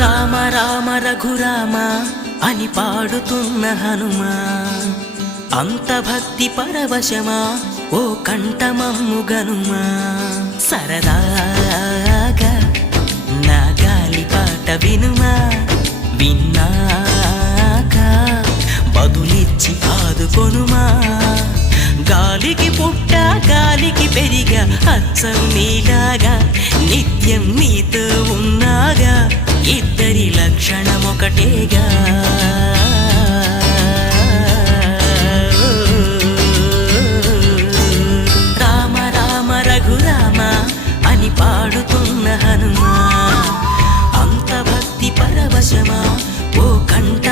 రామ రామ రఘురామ అని పాడుతున్న హనుమా, అంత భక్తి పరవశమా ఓ కంఠమమ్ము గనుమా. సరదాగా నా గాలి పాట వినుమా, విన్నాక బదులిచ్చి ఆదుకొనుమా. గాలికి పుట్ట గాలికి పెరిగా అచ్చం నీలాగా, నిత్యం నీతో ఉన్నాగా, ఇద్దరి లక్షణం ఒకటేగా. రామ రామ రఘురామ అని పాడుతున్న హనుమా, అంత భక్తి పరవశమా ఓ కంఠ